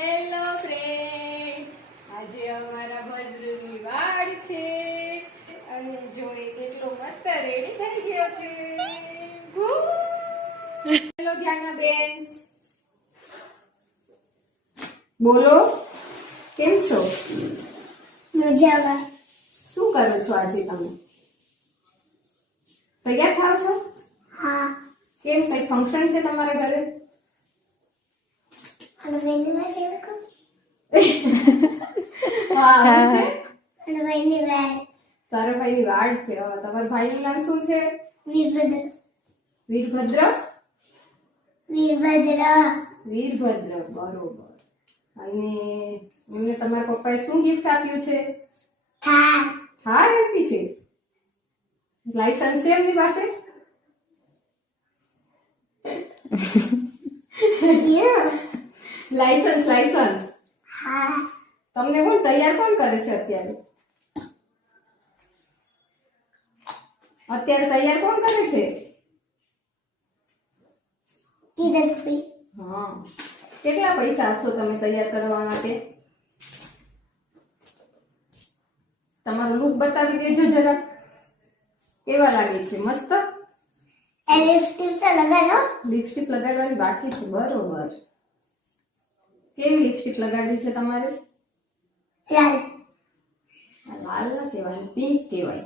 Hello friends, આજે અમારા ભદ્રની વાડ છે અને જો એ કેટલો મસ્ત રેડી થઈ ગયો છે. હેલો ધ્યાના બેન, બોલો કેમ છો? મજામાં. શું કરો છો આજે તમે? તૈયાર થાવ છો? હા. કેમ કઈ ફંક્શન છે તમારા ઘરે? હનુમાનની વાડ એવું કહું? હા શું છે? હનુમાનની વાડ. તારા ભાઈની વાડ છે. તમારા ભાઈનું નામ શું છે? વીરભદ્ર. વીરભદ્ર. વીરભદ્ર. વીરભદ્ર, બરોબર. અને એમને તમારા પપ્પાએ શું ગિફ્ટ આપ્યું છે? થાર. થાર આપી છે. લાયસન્સ છે એમની પાસે? લાયસન્સ. હા. તમને કોણ તૈયાર કોણ કરે છે અત્યારે? તૈયાર કોણ કરે છે? કિરણભાઈ. હા. કેટલા પૈસા આપશો તમે તૈયાર કરવા માટે? તમારો લુક બતાવી દેજો જરા. કેવા લાગે છે? મસ્ત. લિપસ્ટિક તો લગાડો. લિપસ્ટિક લગાડવાની બાકી છે. બરોબર. કેવી લિપસ્ટિક લગાડવી છે તમારે? લાલ. લાલ ના કહેવાય, પિંક કહેવાય.